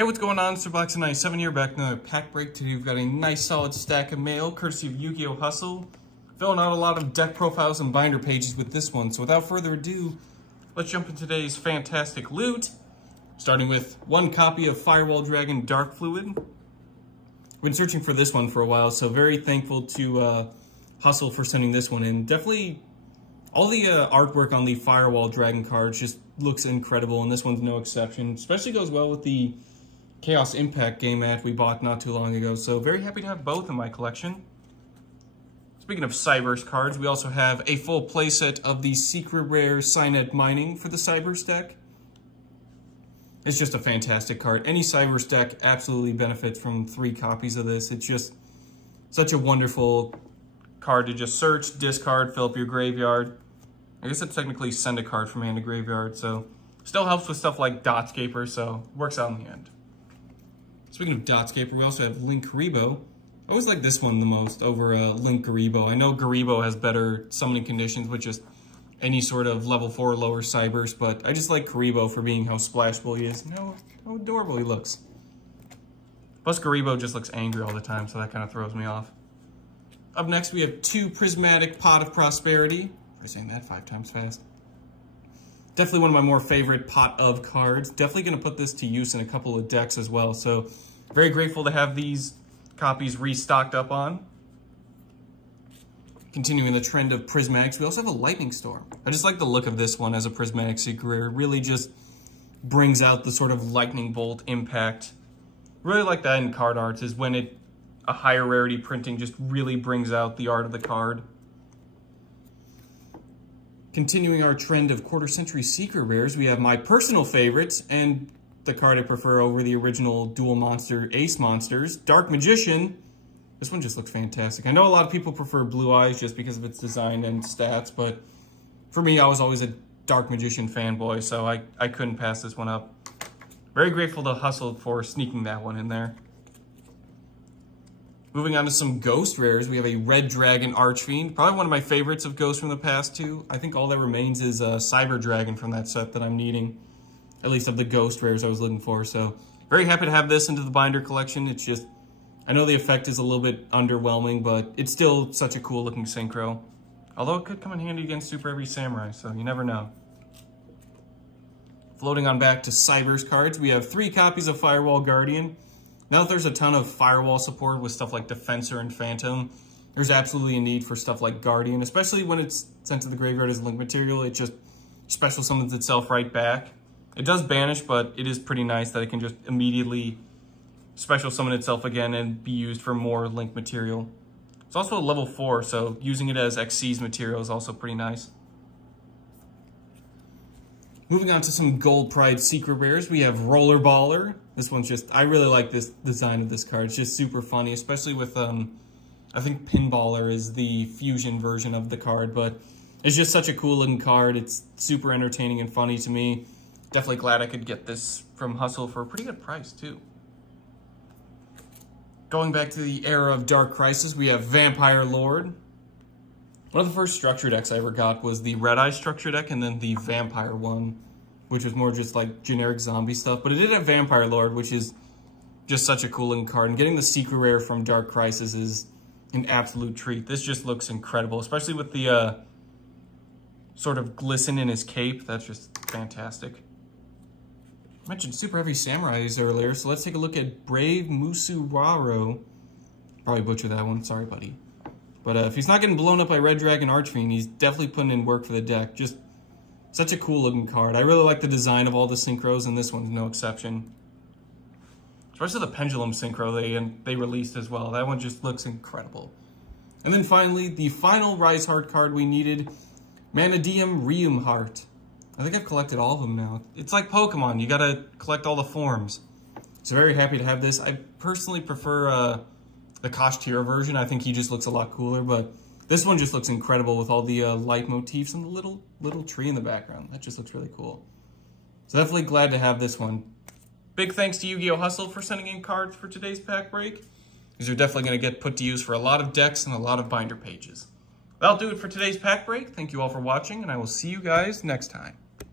Hey, what's going on? It's Blackson 97 here, back in another pack break. Today we've got a nice solid stack of mail, courtesy of Yu-Gi-Oh! Hustle. Filling out a lot of deck profiles and binder pages with this one. So without further ado, let's jump into today's fantastic loot. Starting with one copy of Firewall Dragon Dark Fluid. I've been searching for this one for a while, so very thankful to Hustle for sending this one in. Definitely, all the artwork on the Firewall Dragon cards just looks incredible, and this one's no exception. Especially goes well with the Chaos Impact game mat we bought not too long ago, so very happy to have both in my collection. Speaking of Cyberse cards, we also have a full playset of the Secret Rare Cynet Mining for the Cyberse deck. It's just a fantastic card. Any Cyberse deck absolutely benefits from 3 copies of this. It's just such a wonderful card to just search, discard, fill up your graveyard. I guess it's technically send a card from hand to graveyard, so still helps with stuff like Dotscaper, so works out in the end. Speaking of Dotscaper, we also have Link Garibo. I always like this one the most over Link Garibo. I know Garibo has better summoning conditions with just any sort of level 4 or lower Cyberse, but I just like Garibo for being how splashable he is and how adorable he looks. Plus Garibo just looks angry all the time, so that kind of throws me off. Up next, we have 2 Prismatic Pot of Prosperity. I'm saying that 5 times fast. Definitely one of my more favorite Pot of cards. Definitely going to put this to use in a couple of decks as well. So very grateful to have these copies restocked up on. Continuing the trend of Prismatics, we also have a Lightning Storm. I just like the look of this one as a Prismatic Secret Rare. It really just brings out the sort of lightning bolt impact. Really like that in card arts, is when a higher rarity printing just really brings out the art of the card. Continuing our trend of quarter-century Secret Rares, we have my personal favorites, and the card I prefer over the original Dual Monster Ace Monsters, Dark Magician. This one just looks fantastic. I know a lot of people prefer Blue Eyes just because of its design and stats, but for me, I was always a Dark Magician fanboy, so I couldn't pass this one up. Very grateful to Hustle for sneaking that one in there. Moving on to some Ghost Rares, we have a Red Dragon Archfiend. Probably one of my favorites of Ghosts from the past too. I think all that remains is Cyber Dragon from that set that I'm needing. At least of the Ghost Rares I was looking for. So very happy to have this into the binder collection. It's just, I know the effect is a little bit underwhelming, but it's still such a cool looking synchro. Although it could come in handy against Super Heavy Samurai, so you never know. Floating on back to Cyberse cards, we have 3 copies of Firewall Guardian. Now that there's a ton of Firewall support with stuff like Defensor and Phantom, there's absolutely a need for stuff like Guardian, especially when it's sent to the graveyard as link material. It just special summons itself right back. It does banish, but it is pretty nice that it can just immediately special summon itself again and be used for more link material. It's also a level 4, so using it as Xyz material is also pretty nice. Moving on to some Gold Pride Secret Rares, we have Rollerballer. This one's just, I really like this design of this card. It's just super funny, especially with, I think Pinballer is the fusion version of the card, but it's just such a cool looking card. It's super entertaining and funny to me. Definitely glad I could get this from Hustle for a pretty good price too. Going back to the era of Dark Crisis, we have Vampire Lord. One of the first structure decks I ever got was the Red Eye structure deck, and then the Vampire one, which was more just like generic zombie stuff. But it did have Vampire Lord, which is just such a cool looking card. And getting the Secret Rare from Dark Crisis is an absolute treat. This just looks incredible, especially with the sort of glisten in his cape. That's just fantastic. I mentioned Super Heavy Samurais earlier, so let's take a look at Brave Musuwaro. Probably butchered that one, sorry buddy. But if he's not getting blown up by Red Dragon Archfiend, he's definitely putting in work for the deck. Just such a cool looking card. I really like the design of all the synchros, and this one's no exception. Especially the Pendulum synchro they released as well. That one just looks incredible. And then finally, the final Rise Heart card we needed, Manadium Reum Heart. I think I've collected all of them now. It's like Pokemon, you gotta collect all the forms. So very happy to have this. I personally prefer the Kashtira version. I think he just looks a lot cooler, but this one just looks incredible with all the light motifs and the little tree in the background. That just looks really cool. So definitely glad to have this one. Big thanks to Yu-Gi-Oh! Hustle for sending in cards for today's pack break. These are definitely going to get put to use for a lot of decks and a lot of binder pages. That'll do it for today's pack break. Thank you all for watching, and I will see you guys next time.